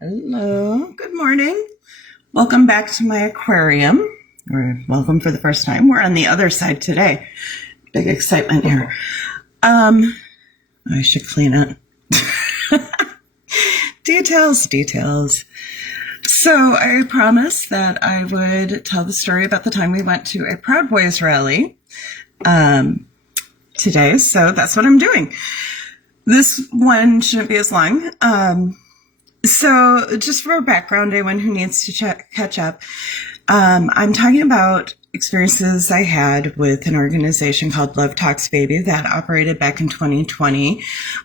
Hello, good morning. Welcome back to my aquarium, or welcome for the first time. We're on the other side today. Big excitement here. I should clean it. Details. So I promised that I would tell the story about the time we went to a Proud Boys rally today. So that's what I'm doing. This one shouldn't be as long. So just for background, anyone who needs to catch up, I'm talking about experiences I had with an organization called Love Talks Baby that operated back in 2020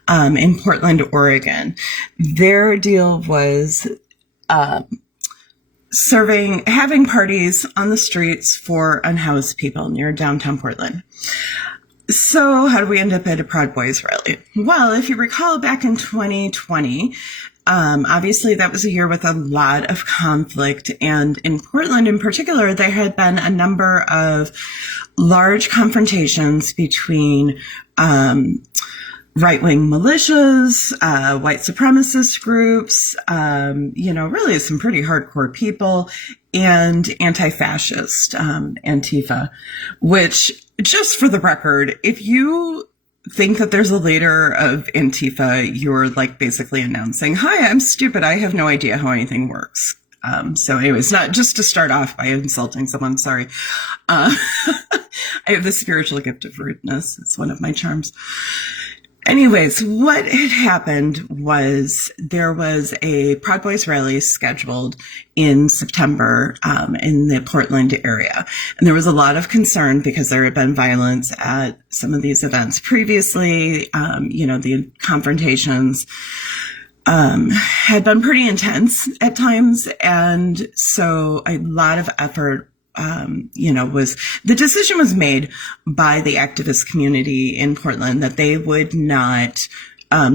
in Portland, Oregon. Their deal was having parties on the streets for unhoused people near downtown Portland. So how did we end up at a Proud Boys rally? Well, if you recall, back in 2020, obviously that was a year with a lot of conflict, and in Portland in particular, there had been a number of large confrontations between right-wing militias, white supremacist groups, really some pretty hardcore people, and anti-fascist, Antifa, which, just for the record, if you think that there's a leader of Antifa, you're like basically announcing, hi, I'm stupid. I have no idea how anything works. So anyways, not just to start off by insulting someone. Sorry. I have the spiritual gift of rudeness. It's one of my charms. Anyways, what had happened was there was a Proud Boys rally scheduled in September in the Portland area. And there was a lot of concern because there had been violence at some of these events previously. The confrontations had been pretty intense at times. And so a lot of effort the decision was made by the activist community in Portland that they would not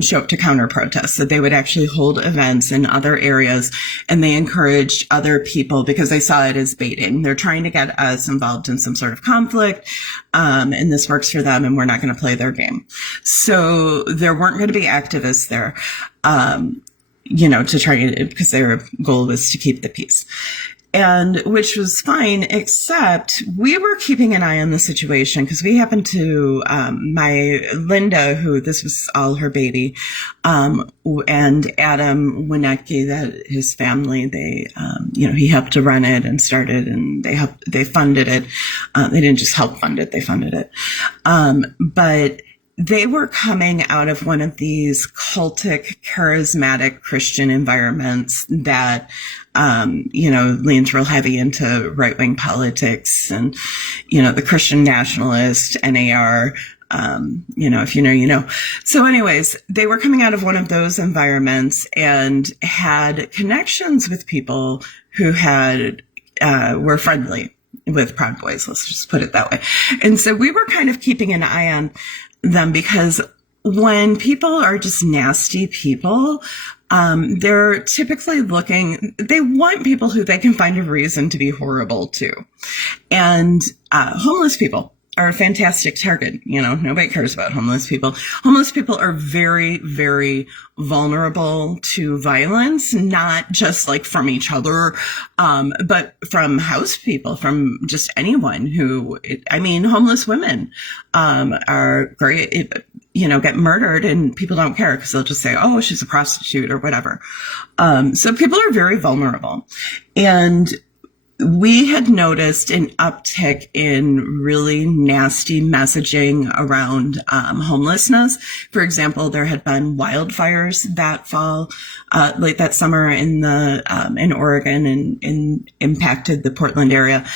show up to counter protests, that they would actually hold events in other areas. And they encouraged other people because they saw it as baiting. They're trying to get us involved in some sort of conflict. And this works for them, and we're not going to play their game. So there weren't going to be activists there, to try, because their goal was to keep the peace. And which was fine, except we were keeping an eye on the situation because we happened to, my Linda, who this was all her baby, and Adam Winecki, that his family, they, he helped to run it and started, and they funded it. They didn't just help fund it, they funded it. But they were coming out of one of these cultic, charismatic Christian environments that, leans real heavy into right-wing politics and, the Christian nationalist, NAR, if you know, you know. So anyways, they were coming out of one of those environments and had connections with people who were friendly with Proud Boys. Let's just put it that way. And so we were kind of keeping an eye on them because when people are just nasty people, they're typically they want people who they can find a reason to be horrible to. And homeless people are a fantastic target. Nobody cares about homeless people. Homeless people are very, very vulnerable to violence, not just like from each other, but from house people, from just anyone homeless women, are great, get murdered and people don't care because they'll just say, oh, she's a prostitute or whatever. So people are very vulnerable. And we had noticed an uptick in really nasty messaging around homelessness. For example, there had been wildfires that fall, late that summer in Oregon and impacted the Portland area.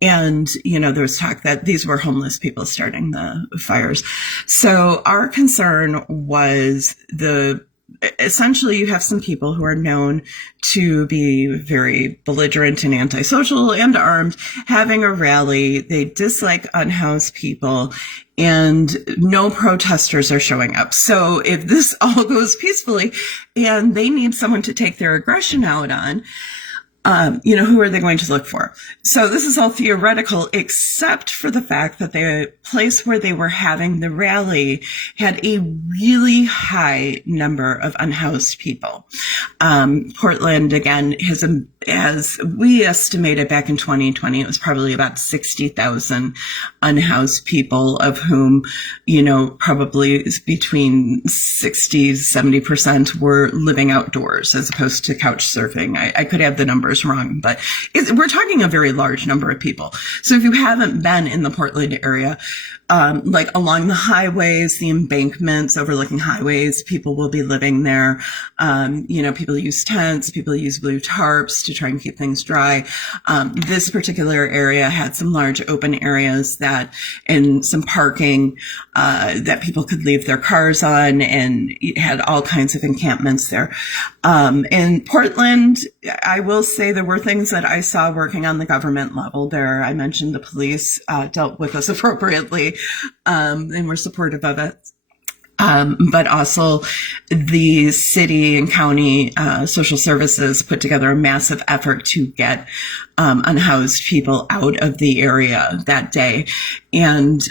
And, there was talk that these were homeless people starting the fires. So our concern was essentially you have some people who are known to be very belligerent and antisocial and armed, having a rally. They dislike unhoused people, and no protesters are showing up. So if this all goes peacefully and they need someone to take their aggression out on, who are they going to look for? So this is all theoretical, except for the fact that the place where they were having the rally had a really high number of unhoused people. Portland, again, as we estimated back in 2020, it was probably about 60,000 unhoused people, of whom, probably between 60 to 70% were living outdoors as opposed to couch surfing. I could have the numbers wrong, but we're talking a very large number of people. So if you haven't been in the Portland area, like along the highways, the embankments overlooking highways, people will be living there. People use tents, people use blue tarps to try and keep things dry. This particular area had some large open areas and some parking, that people could leave their cars on, and it had all kinds of encampments there. In Portland, I will say there were things that I saw working on the government level there. I mentioned the police dealt with us appropriately, and were supportive of it. But also the city and county social services put together a massive effort to get unhoused people out of the area that day, and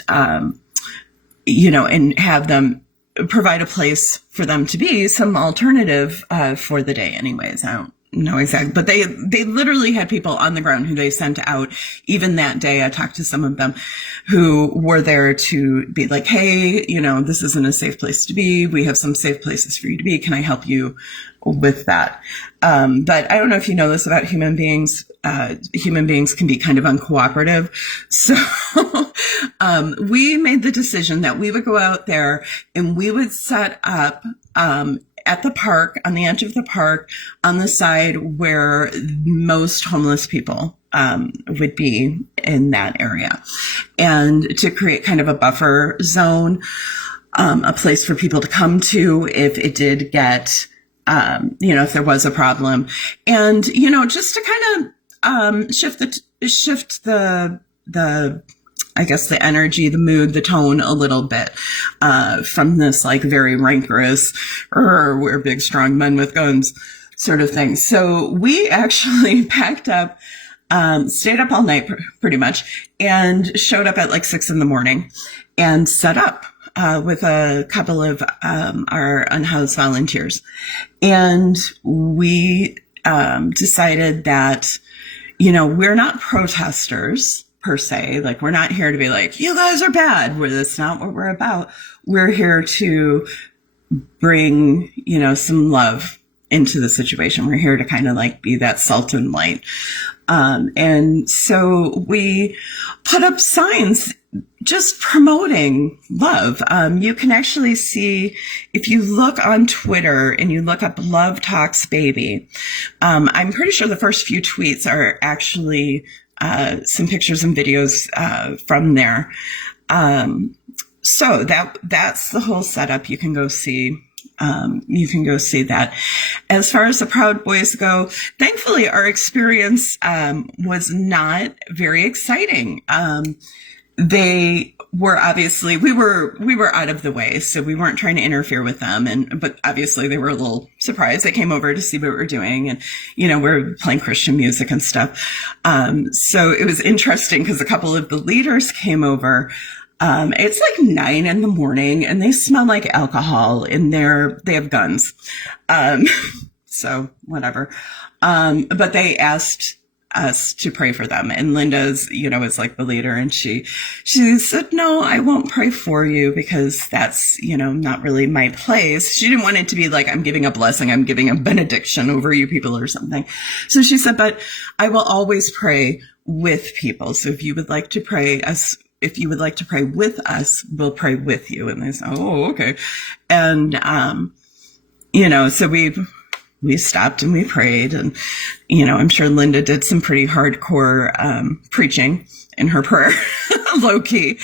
and have them provide a place for them to be, some alternative for the day anyways. I don't know exactly, but they literally had people on the ground who they sent out even that day. I talked to some of them who were there to be like, hey, this isn't a safe place to be. We have some safe places for you to be. Can I help you with that? But I don't know if you know this about human beings. Human beings can be kind of uncooperative. So we made the decision that we would go out there and we would set up at the park, on the edge of the park, on the side where most homeless people would be in that area, and to create kind of a buffer zone, a place for people to come to if it did get, if there was a problem, and just to kind of shift the I guess the energy, the mood, the tone a little bit, from this like very rancorous, we're big, strong men with guns sort of thing. So we actually packed up, stayed up all night pretty much, and showed up at like 6 a.m. and set up, with a couple of, our unhoused volunteers. And we, decided that, we're not protesters per se. Like, we're not here to be like, you guys are bad. That's not what we're about. We're here to bring, some love into the situation. We're here to kind of like be that salt and light. And so we put up signs just promoting love. You can actually see, if you look on Twitter and you look up Love Talks Baby, I'm pretty sure the first few tweets are actually some pictures and videos from there. So that's the whole setup. You can go see. That. As far as the Proud Boys go, thankfully our experience was not very exciting. They were obviously, we were out of the way, so we weren't trying to interfere with them. But obviously they were a little surprised. They came over to see what we're doing, and, we're playing Christian music and stuff. So it was interesting because a couple of the leaders came over. It's like 9 a.m. and they smell like alcohol, and they have guns. So whatever. But they asked us to pray for them. And Linda's, is like the leader, and she said, no, I won't pray for you because that's, not really my place. She didn't want it to be like, I'm giving a blessing, I'm giving a benediction over you people or something. So she said, but I will always pray with people. So if you would like to pray with us, we'll pray with you. And they said, oh, okay. And, so we stopped and we prayed, and, I'm sure Linda did some pretty hardcore, preaching in her prayer, low key,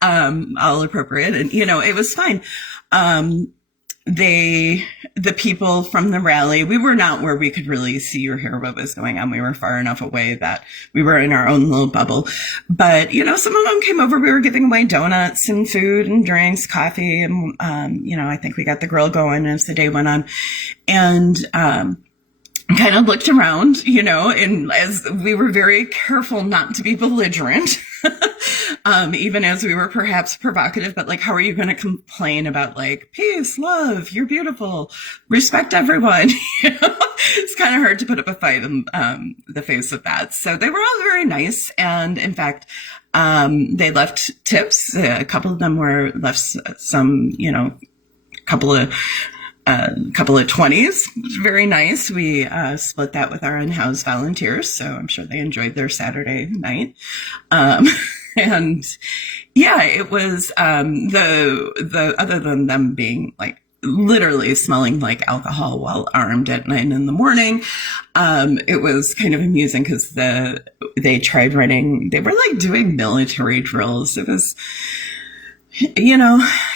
all appropriate. And, it was fine. The people from the rally, we were not where we could really see or hear what was going on. We were far enough away that we were in our own little bubble. But, some of them came over. We were giving away donuts and food and drinks, coffee. And, I think we got the grill going as the day went on. And, kind of looked around, and as we were very careful not to be belligerent, even as we were perhaps provocative, but like, how are you going to complain about like peace, love, you're beautiful, respect everyone? It's kind of hard to put up a fight in the face of that. So they were all very nice. And in fact, they left tips. A couple of them left some, couple of 20s. It was very nice. We split that with our unhoused volunteers, so I'm sure they enjoyed their Saturday night. And yeah, it was the other than them being like literally smelling like alcohol while armed at 9 a.m. It was kind of amusing because they tried running. They were like doing military drills. It was,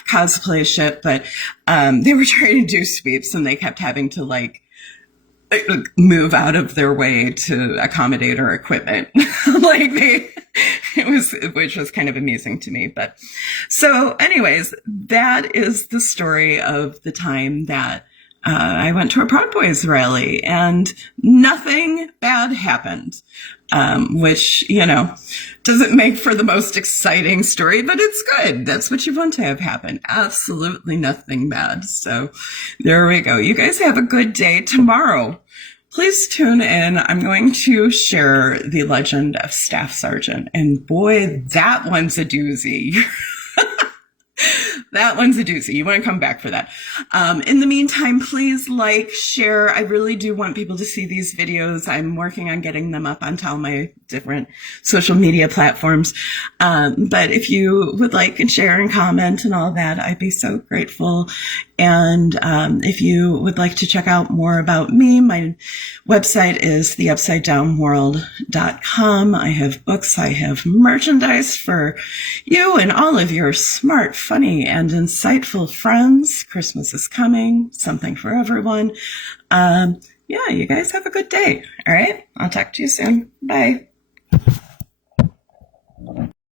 cosplay shit, but they were trying to do sweeps and they kept having to like move out of their way to accommodate our equipment. Which was kind of amusing to me. But so anyways, that is the story of the time that I went to a Proud Boys rally and nothing bad happened, which, doesn't make for the most exciting story, but it's good. That's what you want to have happen. Absolutely nothing bad. So there we go. You guys have a good day. Tomorrow, please tune in. I'm going to share the legend of Staff Sergeant. And boy, that one's a doozy. That one's a doozy. You want to come back for that. In the meantime, please like, share. I really do want people to see these videos. I'm working on getting them up onto all my different social media platforms. But if you would like and share and comment and all that, I'd be so grateful. And if you would like to check out more about me, my website is theupsidedownworld.com. I have books, I have merchandise for you and all of your smart, funny, and insightful friends. Christmas is coming, something for everyone. Yeah, you guys have a good day. All right, I'll talk to you soon. Bye.